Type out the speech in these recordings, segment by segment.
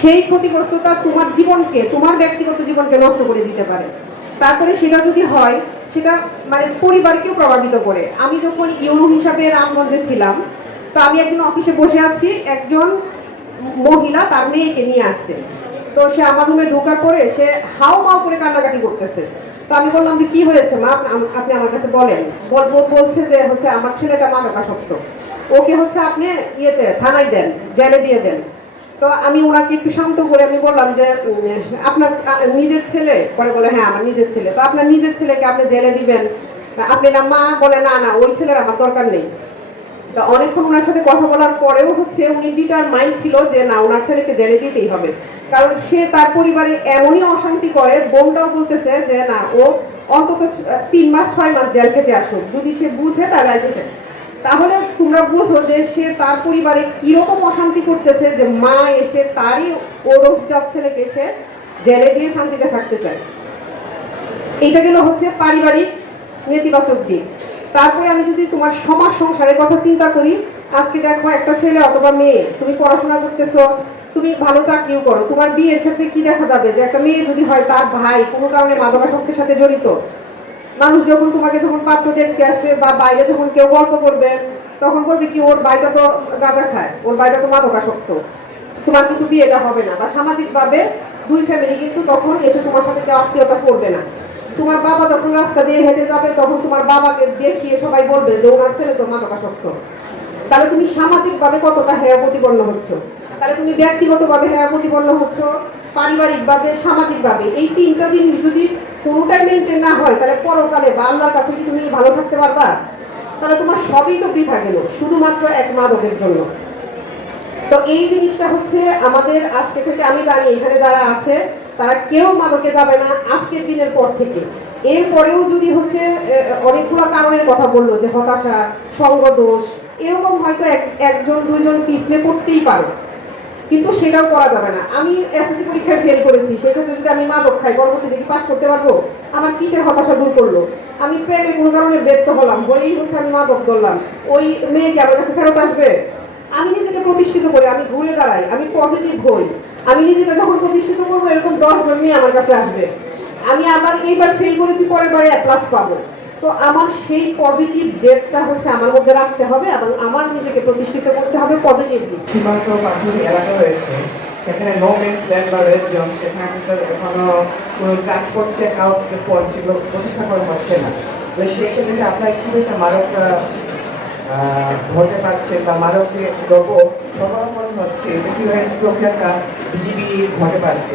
সেই ক্ষতিগ্রস্ততা তোমার জীবনকে, তোমার ব্যক্তিগত জীবনকে নষ্ট করে দিতে পারে। তারপরে সেটা যদি হয়, সেটা মানে পরিবারকেও প্রভাবিত করে। আমি যখন ইউনো হিসাবে রামগঞ্জে ছিলাম, তো আমি একদিন অফিসে বসে আছি, একজন মহিলা তার মেয়েকে নিয়ে আসছে। তো সে আমার রুমে ঢোকার পরে সে হাও মাও করে কান্নাকাটি করতেছে। তো আমি বললাম যে কি হয়েছে মা, আপনি আমার কাছে বলেন। বলছে যে হচ্ছে আমার ছেলেটা মাদকাসক্ত, ওকে হচ্ছে আপনি ইয়েতে থানায় দেন, জেলে দিয়ে দেন। তো আমি ওনাকে একটু শান্ত করে আমি বললাম যে আপনার নিজের ছেলে? পরে বলে হ্যাঁ আমার নিজের ছেলে। তো আপনার নিজের ছেলেকে আপনি জেলে দিবেন? আপনি না মা? বলে না না, ওই ছেলের আমার দরকার নেই। তো অনেকক্ষণ ওনার সাথে কথা বলার পরেও হচ্ছে উনি ডিটারমাইন্ড ছিল যে না, ওনার ছেলেকে জেলে দিতেই হবে, কারণ সে তার পরিবারে এমনই অশান্তি করে। বোনটাও বলতেছে যে না, ও অন্তত 3 মাস 6 মাস জেল খেটে আসুক, যদি সে বুঝে তাহলে আসে। তাহলে তোমরা বুঝো যে সে তার পরিবারে কিরকম অশান্তি করতেছে, যে মা এসে তারই ওরসজাত ছেলেকে সে জেলে দিয়ে শান্তিতে থাকতে চায়। এইটা গেল হচ্ছে পারিবারিক নেতিবাচক দিক। তারপরে আমি যদি তোমার সমাজ সংসারের কথা চিন্তা করি, আজকে দেখো একটা ছেলে অথবা মেয়ে, তুমি পড়াশোনা করতেছো, তুমি ভালো চাকরিও করো, তোমার বিয়ের ক্ষেত্রে কি দেখা যাবে যে একটা মেয়ে যদি হয় তার ভাই কোনো কারণে মাদকাসক্তির সাথে জড়িত, মানুষ যখন তোমাকে যখন পাত্র দেখতে আসবে বা বাইরে যখন কেউ গল্প করবে, তখন বলবে কি ওর ভাইটা তো গাঁজা খায়, ওর ভাইটা তো মাদকাসক্ত, তোমার কিন্তু বিয়েটা হবে না। বা সামাজিকভাবে দুই ফ্যামিলি কিন্তু তখন এসে তোমার সাথে কেউ আত্মীয়তা করবে না। তোমার বাবা যখন রাস্তা দিয়ে হেঁটে যাবে, তখন তোমার বাবাকে দেখিয়ে সবাই বলবে যে ওনার ছেলে তো মাদকাসক্ত। তাহলে তুমি সামাজিকভাবে কতটা হেয় প্রতিপন্ন হচ্ছ, তাহলে তুমি ব্যক্তিগতভাবে হেয় প্রতিপন্ন হচ্ছ, পারিবারিকভাবে, সামাজিকভাবে। এই 3টা জিনিস যদি কোনোটাই মেনটেন না হয়, তাহলে পরকালে বা আল্লাহর কাছে কি তুমি ভালো থাকতে পারবা? তাহলে তোমার সবই তো বৃথা গেল শুধুমাত্র এক মাদকের জন্য। তো এই জিনিসটা হচ্ছে আমাদের আজকে থেকে, আমি জানি এখানে যারা আছে তারা কেউ মাদকে যাবে না আজকের দিনের পর থেকে। এরপরেও যদি হচ্ছে অনেকগুলো কারণের কথা বললো, যে হতাশা, সঙ্গদোষ, এরকম হয়তো একজন দুইজন পিছলে পড়তেই পারে, কিন্তু সেটাও করা যাবে না। আমি এসএসসি পরীক্ষায় ফেল করেছি, সেক্ষেত্রে যদি আমি মাদক খাই, পরবর্তীতে কি পাস করতে পারবো? আমার কিসের হতাশা দূর করলো? আমি প্রেমে কোনো কারণে ব্যর্থ হলাম বলেই হচ্ছে আমি মাদক ধরলাম, ওই মেয়ে কি আমার কাছে ফেরত আসবে? আমি নিজেকে প্রতিষ্ঠিত করি, আমি ঘুরে দাঁড়াই, আমি পজিটিভ হই। আমি নিজেকে যখন প্রতিষ্ঠিত করবো, এরকম 10 জন নিয়ে আমার কাছে আসবে। আমি আবার এইবার ফেল করেছি, পরের বারে A+ পাবো। তো আমার সেই পজিটিভ জেদটা হচ্ছে আমার মধ্যে রাখতে হবে, এবং আমার নিজেকে প্রতিষ্ঠিত করতে হবে পজিটিভলি। সীমান্ত পাখি এলাকা রয়েছে, সেখানে নো মেন্স ল্যান্ড বা রেড জোন, সেখানে এখনো কোনো ট্রান্সপোর্ট চেক আউট পয়েন্ট সেগুলো প্রতিষ্ঠা করা হচ্ছে না। সেই ক্ষেত্রে আপনার কি বেশি মাদক ঘটে পাচ্ছে বা মাদক যে দ্রব্য সরবরাহ হচ্ছে, এটা কীভাবে প্রক্রিয়াটা বিজিবি ঘটে পাচ্ছে?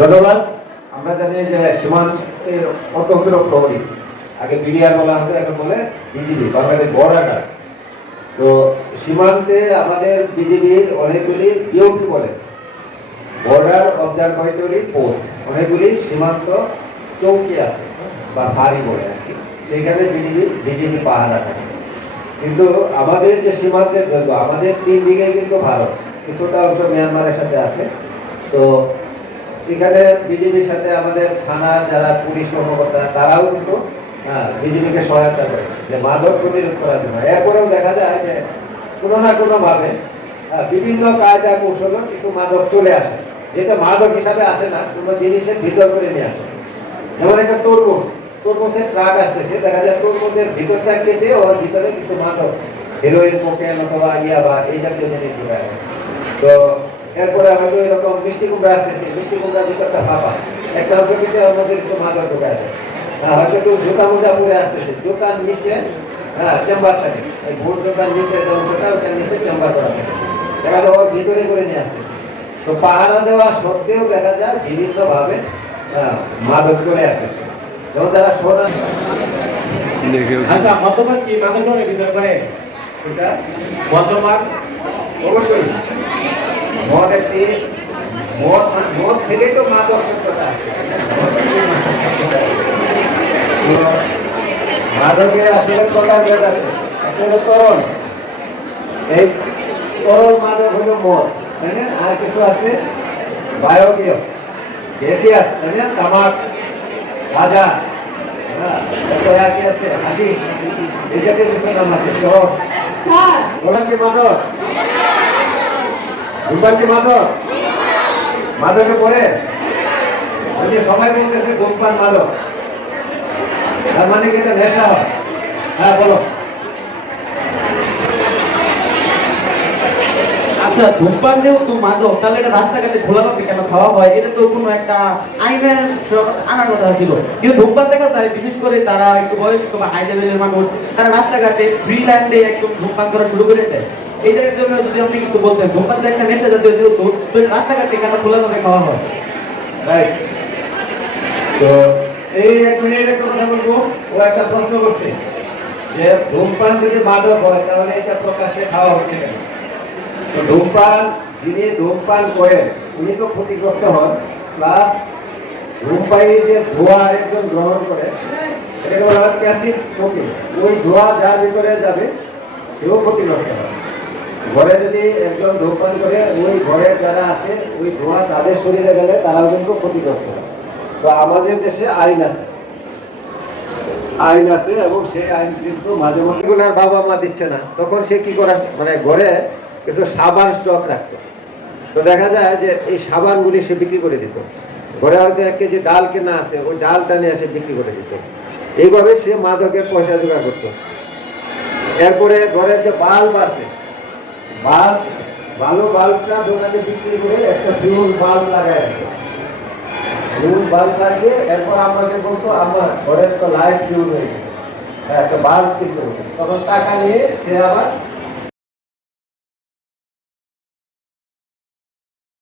ধন্যবাদ। আমরা জানি যে সীমান্তের অন্তর্গত প্রহরী, আগে বিডিআর বলা হতো, এখন বলে বিজিবি, বাংলাদেশ বর্ডার গার্ড। তো সীমান্তে আমাদের বিজিবির অনেকগুলি বিওপি বলে, বর্ডার অবজারভেটরি পোস্ট, অনেকগুলি সীমান্ত চৌকি আছে বা ফাঁড়ি বলে আর কি, সেখানে বিজিবি পাহারা থাকে। কিন্তু আমাদের যে সীমান্তের জন্য আমাদের 3 দিকে কিন্তু ভারত, কিছুটা অংশ মিয়ানমারের সাথে আছে। তো এখানে বিজেপির সাথে আমাদের থানার যারা পুলিশ কর্মকর্তা, তারাও কিন্তু বিজেপিকে সহায়তা করে যে মাদক প্রতিরোধ করার জন্য। এরপরেও দেখা যায় যে কোনো না কোনোভাবে বিভিন্ন কায়দা কৌশল কিছু মাদক চলে আসে, যেটা মাদক হিসাবে আসে না, কোনো জিনিসের ভিতর করে নিয়ে আসে। যেমন একটা তরমুজের ট্রাক আসতেছে, দেখা যায় তরমুজের ভিতরটা কেটে ওর ভিতরে কিছু মাদক, হেরোইন, কোকেন অথবা ইয়াবা, এই জাতীয় জিনিস চলে আসে। তো এরপরে হয়তো এরকম মিষ্টি কুমড়া আসতেছে, মিষ্টি কুমড়ার ভিতরটা ফাঁপা, একটা অংশ কিন্তু ওর মধ্যে কিছু মাদক ঢোকা আছে। হয়তো কেউ জুতা মোজা পরে আসতেছে, জুতার নিচে চেম্বার থাকে, এই ভোট জুতার নিচে যে অংশটা, ওটার নিচে চেম্বার করা থাকে, দেখা যায় ওর ভিতরে করে নিয়ে আসতেছে। তো পাহারা দেওয়া সত্ত্বেও দেখা যায় বিভিন্নভাবে মাদক চলে আসতেছে। যেমন তারা সোনা, আচ্ছা, মদ্যপান কি মাদক দ্রব্যের ভিতর করে? সেটা মদ্যপান অবশ্যই মদ একটি, মদ থেকেই তো মাদক সত্যতা। মাদকের আসলে প্রকার ভেদ আছে। একটা হলো তরল, এই তরল মাদক হলো মদ, তাই না? আর কিছু আছে বায়োগীয়, গ্যাসিয়াস, তাই না? তামাক, গাঁজা, তারপরে আর কি আছে হাশিশ, এই জাতীয় কিছু নাম আছে। ওরা কি মাদক? ধূমপান কি মাদক? মাদকে পড়ে? ওই যে সবাই বলতেছে ধূমপান মাদক, তার মানে কি এটা নেশা হয়? হ্যাঁ বলো। আচ্ছা, ধূমপান যেহেতু মাদক, তাহলে এটা রাস্তাঘাটে খোলাভাবে কেন খাওয়া হয়? এটা তো কোনো একটা আইনের আনার কথা ছিল। কিন্তু ধূমপান দেখা যায় বিশেষ করে তারা একটু বয়স্ক বা হাই লেভেলের মানুষ, তারা রাস্তাঘাটে ফ্রি ল্যান্ডে একদম ধূমপান করা শুরু করে দেয়। এইটার জন্য যদি আপনি কিছু বলতেন, ধূমপান তো একটা নেশা জাতীয় যেহেতু, তো এটা রাস্তাঘাটে কেন খোলাভাবে খাওয়া হয়? রাইট। তো এই 1 মিনিট একটা কথা বলবো। ও একটা প্রশ্ন করছে যে ধূমপান যদি মাদক হয় তাহলে এটা প্রকাশ্যে খাওয়া হচ্ছে কেন? তো ধূমপান, যিনি ধূমপান করেন উনি তো ক্ষতিগ্রস্ত হন, প্লাস ধূমপায়ী যে ধোঁয়া একজন গ্রহণ করে, এটাকে বলা হয় প্যাসিভ স্মোকিং। ওই ধোঁয়া যার ভিতরে যাবে সেও ক্ষতিগ্রস্ত হয়। ঘরে যদি একজন ধূমপান করে, ওই ঘরের যারা আছে ওই ধোঁয়া তাদের শরীরে গেলে তারাও কিন্তু ক্ষতিগ্রস্ত হয়। তো আমাদের দেশে আইন আছে, আইন আছে, এবং সেই আইন কিন্তু মাঝে মধ্যে এগুলার বাবা মা দিচ্ছে না, তখন সে কি করে, মানে ঘরে কিছু সাবান স্টক রাখতো। তো দেখা যায় যে এই সাবানগুলি সে বিক্রি করে দিত। ঘরে হয়তো 1 কেজি ডাল কেনা আছে, ওই ডালটা নিয়ে এসে বিক্রি করে দিত। এইভাবে সে মাদকের পয়সা জোগাড় করতো। এরপরে ঘরের যে বাল্ব আছে, বাল্ব, ভালো বাল্বটা দোকানে বিক্রি করে একটা ফিউজ বাল্ব লাগায় দিত। ফিউজ বাল্ব লাগিয়ে এরপর আমাকে বলতো আমার ঘরের তো লাইট ফিউজ হয়ে গেছে, একটা বাল্ব কিনতে হতো। তখন টাকা নিয়ে সে আবার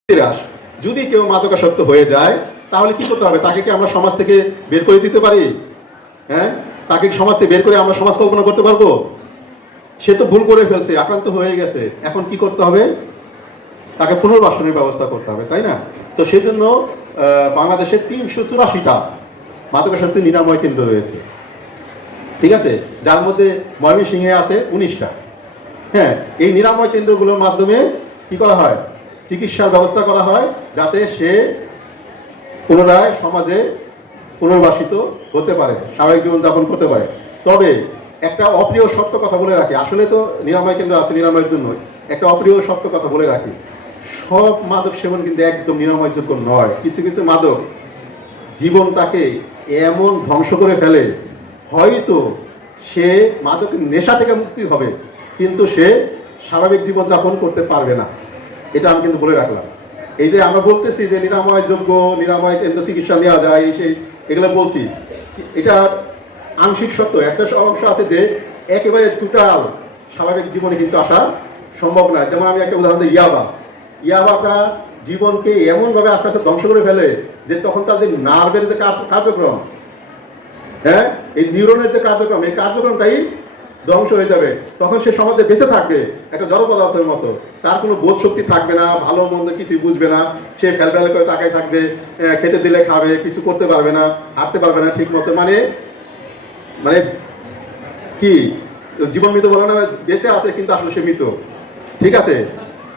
বিরাস। যদি কেউ মাদকাসক্ত হয়ে যায় তাহলে কি করতে হবে? তাকে কি আমরা সমাজ থেকে বের করে দিতে পারি? হ্যাঁ, তাকে কি সমাজ থেকে বের করে আমরা সমাজ কল্পনা করতে পারবো? সে তো ভুল করে ফেলছে, আক্রান্ত হয়ে গেছে, এখন কি করতে হবে? তাকে পুনর্বাসনের ব্যবস্থা করতে হবে, তাই না? তো সেজন্য বাংলাদেশের 384টা মাদকাসক্তি নিরাময় কেন্দ্র রয়েছে, ঠিক আছে, যার মধ্যে ময়মনসিংহে আছে 19টা। হ্যাঁ, এই নিরাময় কেন্দ্রগুলোর মাধ্যমে কি করা হয়? চিকিৎসার ব্যবস্থা করা হয়, যাতে সে পুনরায় সমাজে পুনর্বাসিত হতে পারে, স্বাভাবিক জীবনযাপন করতে পারে। তবে একটা অপ্রিয় সত্য কথা বলে রাখি, আসলে তো নিরাময় কেন্দ্র আছে নিরাময়ের জন্য, একটা অপ্রিয় সত্য কথা বলে রাখি, সব মাদক সেবন কিন্তু একদম নিরাময়যোগ্য নয়। কিছু কিছু মাদক জীবনটাকে এমন ধ্বংস করে ফেলে, হয়তো সে মাদকের নেশা থেকে মুক্তি হবে কিন্তু সে স্বাভাবিক জীবনযাপন করতে পারবে না। এটা আমি কিন্তু বলে রাখলাম। এই যে আমরা বলতেছি যে নিরাময়যোগ্য, নিরাময় কেন্দ্র চিকিৎসা নেওয়া যায়, সেই এগুলো বলছি, এটা আংশিক সত্য। একটা অংশ আছে যে একেবারে টোটাল স্বাভাবিক জীবনে কিন্তু আসা সম্ভব নয়। যেমন আমি একটা উদাহরণ দিই, ইয়াবাটা জীবনকে এমনভাবে আস্তে আস্তে ধ্বংস করে ফেলে যে তখন তার যে নার্ভের যে কার্যক্রম, হ্যাঁ, এই নিউরনের যে কার্যক্রম, এই কার্যক্রমটাই ধ্বংস হয়ে যাবে। তখন সে সমাজে বেঁচে থাকবে একটা জড় পদার্থের মতো, তার কোনো বোধ শক্তি থাকবে না, ভালো মন্দ কিছু বুঝবে না, সে ফেলফেল করে তাকায় থাকবে, খেতে দিলে খাবে, কিছু করতে পারবে না, হাঁটতে পারবে না ঠিক মতো, মানে মানে কি জীবন মৃত বলে না, বেঁচে আছে কিন্তু আসলে সে মৃত, ঠিক আছে।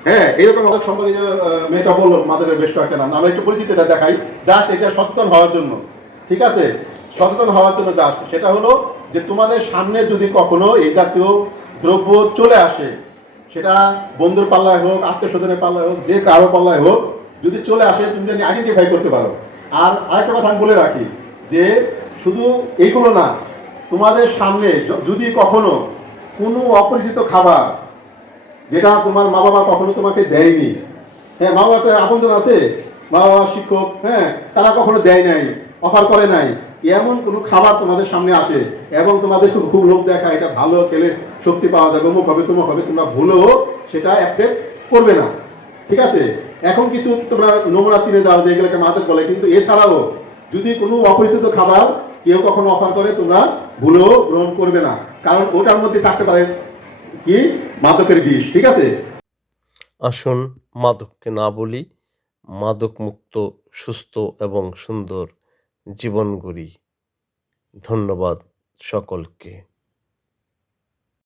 হ্যাঁ, এইরকম মাদক সম্পর্কে যে মেয়েটা বললো, মাদকের বেশ কয়েকটা নাম, আমরা একটু পরিচিতিটা দেখাই জাস্ট এটা সচেতন হওয়ার জন্য, ঠিক আছে, সচেতন হওয়ার জন্য জাস্ট। সেটা হলো যে তোমাদের সামনে যদি কখনো এই জাতীয় দ্রব্য চলে আসে, সেটা বন্ধুর পাল্লায় হোক, আত্মীয় স্বজনের পাল্লায় হোক, যে কারো পাল্লায় হোক, যদি চলে আসে তুমি জানি আইডেন্টিফাই করতে পারো। আর আরেকটা কথা আমি বলে রাখি যে শুধু এইগুলো না, তোমাদের সামনে যদি কখনো কোনো অপরিচিত খাবার, যেটা তোমার মা বাবা কখনো তোমাকে দেয়নি, হ্যাঁ, মা বাবা আপনজন আছে, মা বাবা শিক্ষক, হ্যাঁ, তারা কখনো দেয় নাই, অফার করে নাই, এমন কোনো খাবার তোমাদের সামনে আসে এবং তোমাদের খুব লোভ দেখা, এটা ভালো খেলে শক্তি পাওয়া যাবে, অমুক হবে তমুক হবে, তোমরা ভুলেও সেটা অ্যাকসেপ্ট করবে না, ঠিক আছে। এখন কিছু তোমরা নোংরা চিনে যাও যে এগুলোকে মাদক বলে, কিন্তু এছাড়াও যদি কোনো অপরিচিত খাবার কেউ কখনো অফার করে, তোমরা ভুলেও গ্রহণ করবে না, কারণ ওটার মধ্যে থাকতে পারে কি মাদকের বিষ, ঠিক আছে। আসুন মাদককে না বলি, মাদক মুক্ত সুস্থ এবং সুন্দর জীবন গড়ি। ধন্যবাদ সকলকে।